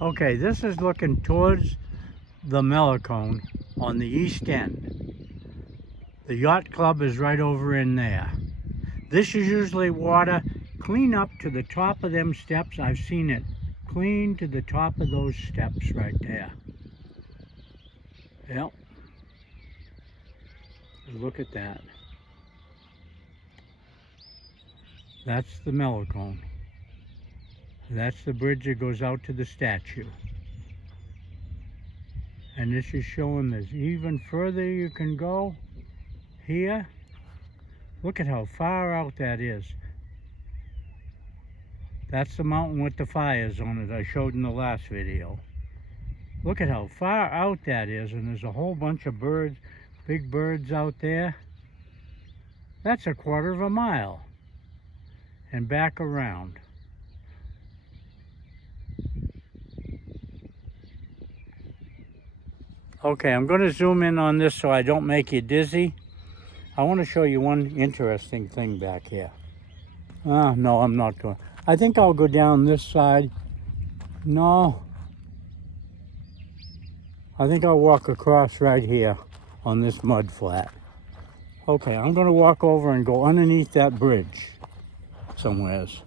Okay, this is looking towards the Malecon on the east end. The yacht club is right over in there. This is usually water clean up to the top of them steps. I've seen it clean to the top of those steps right there. Yep. Look at that. That's the Malecon. That's the bridge that goes out to the statue. And this is showing there's even further you can go here. Look at how far out that is. That's the mountain with the fires on it I showed in the last video. Look at how far out that is, and there's a whole bunch of birds, big birds out there. That's a quarter of a mile. And back around. Okay, I'm going to zoom in on this so I don't make you dizzy. I want to show you one interesting thing back here. No, I'm not going. I think I'll go down this side. No. I think I'll walk across right here on this mud flat. Okay, I'm going to walk over and go underneath that bridge somewheres.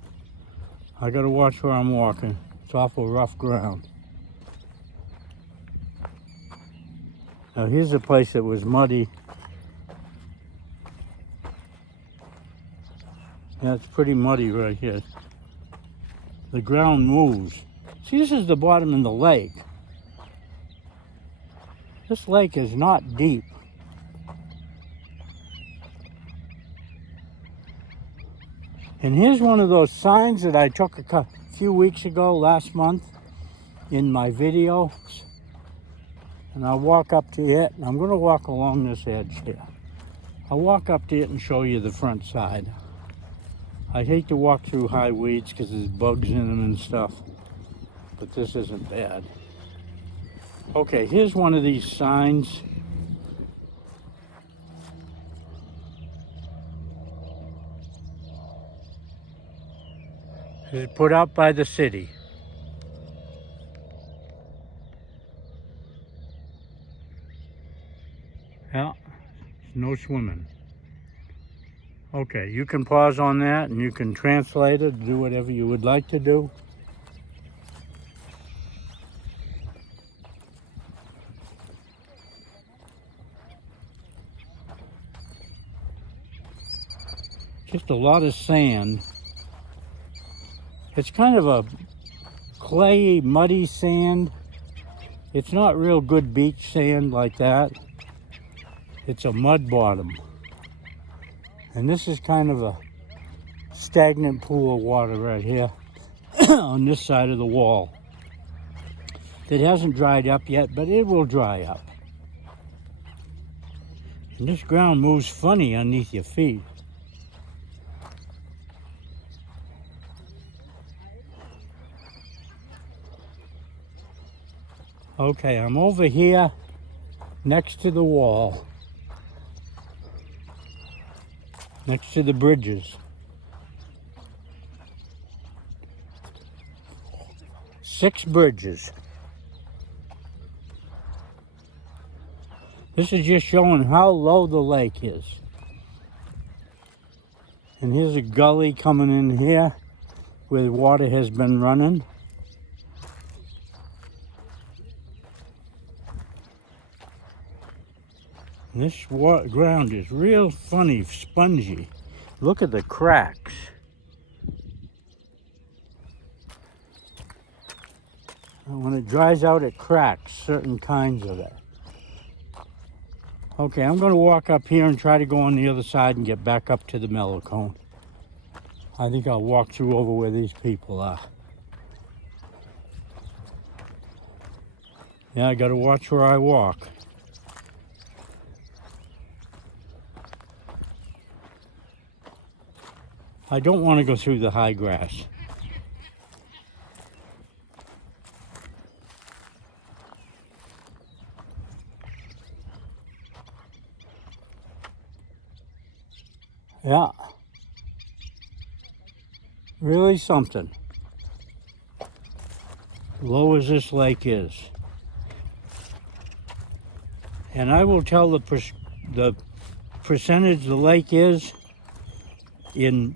I got to watch where I'm walking. It's awful rough ground. Now here's a place that was muddy. Yeah, it's pretty muddy right here. The ground moves. See, this is the bottom of the lake. This lake is not deep. And here's one of those signs that I took a few weeks ago, last month, in my videos. And I'll walk up to it, and I'm going to walk along this edge here. I'll walk up to it and show you the front side. I hate to walk through high weeds because there's bugs in them and stuff, but this isn't bad. Okay, here's one of these signs. It's put out by the city. Yeah, no swimming. Okay, you can pause on that and you can translate it, do whatever you would like to do. Just a lot of sand. It's kind of a clayey, muddy sand. It's not real good beach sand like that. It's a mud bottom. And this is kind of a stagnant pool of water right here on this side of the wall. It hasn't dried up yet, but it will dry up. And this ground moves funny underneath your feet. Okay, I'm over here next to the wall, next to the bridges. 6 bridges. This is just showing how low the lake is. And here's a gully coming in here where the water has been running. And this ground is real funny, spongy. Look at the cracks. And when it dries out, it cracks certain kinds of it. Okay, I'm going to walk up here and try to go on the other side and get back up to the Malecon. I think I'll walk through over where these people are. Yeah, I got to watch where I walk. I don't want to go through the high grass. Yeah. Really something. low as this lake is. And I will tell the percentage the lake is in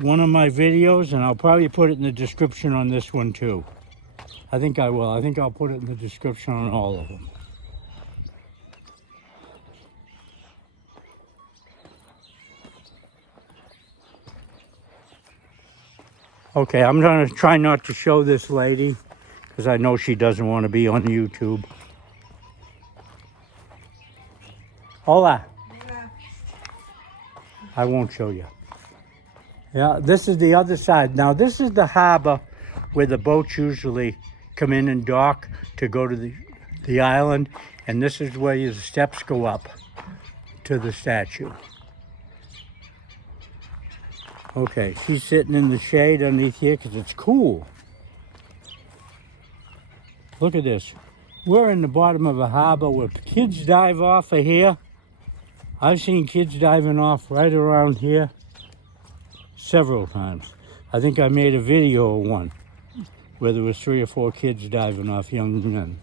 one of my videos, and I'll probably put it in the description on this one too. I think I will. I think I'll put it in the description on all of them. Okay, I'm gonna try not to show this lady because I know she doesn't want to be on YouTube. Hola. I won't show you. Yeah, this is the other side. Now this is the harbor where the boats usually come in and dock to go to the island, and this is where the steps go up to the statue. Okay, she's sitting in the shade underneath here because it's cool. Look at this. We're in the bottom of a harbor where kids dive off of here. I've seen kids diving off right around here several times. I think I made a video of one where there was 3 or 4 kids diving off, young men.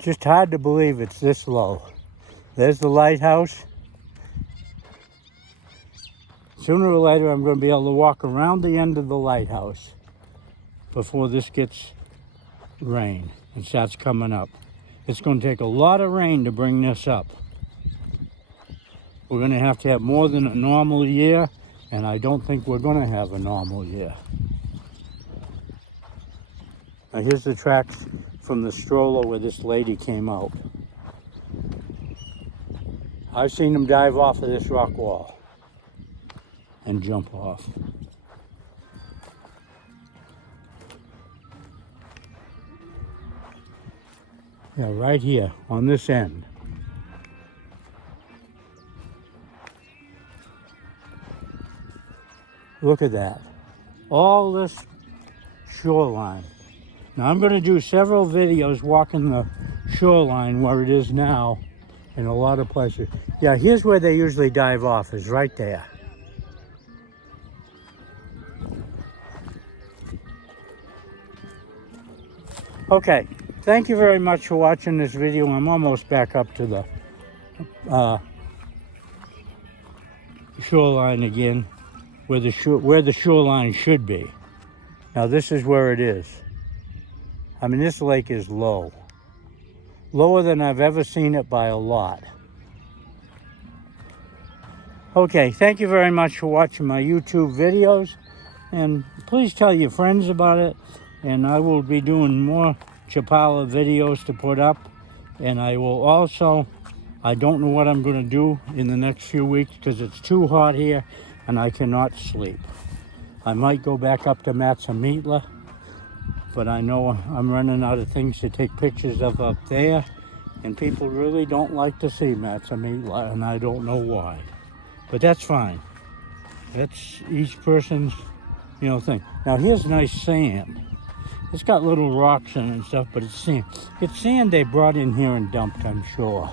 Just hard to believe it's this low. There's the lighthouse. Sooner or later, I'm going to be able to walk around the end of the lighthouse before this gets rain and starts coming up. It's going to take a lot of rain to bring this up. We're going to have more than a normal year, and I don't think we're going to have a normal year. Now here's the tracks from the stroller where this lady came out. I've seen them dive off of this rock wall and jump off. Yeah, right here on this end. Look at that. All this shoreline. Now I'm going to do several videos walking the shoreline where it is now in a lot of places. Yeah, here's where they usually dive off, is right there. Okay, thank you very much for watching this video. I'm almost back up to the shoreline again, where the shoreline should be. Now this is where it is. I mean, this lake is low. Lower than I've ever seen it by a lot. Okay, thank you very much for watching my YouTube videos. And please tell your friends about it. And I will be doing more Chapala videos to put up. And I will also, I don't know what I'm going to do in the next few weeks because it's too hot here and I cannot sleep. I might go back up to Matsamitla, but I know I'm running out of things to take pictures of up there, and people really don't like to see Matsamitla, and I don't know why. But that's fine. That's each person's, thing. Now here's nice sand. It's got little rocks in it and stuff, but it's sand. It's sand they brought in here and dumped, I'm sure.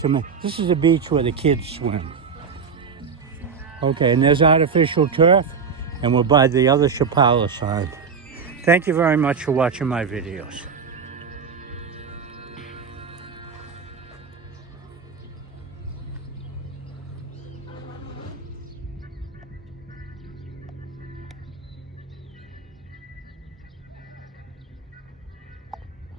To me, this is a beach where the kids swim. Okay, and there's artificial turf, and we're by the other Chapala side. Thank you very much for watching my videos.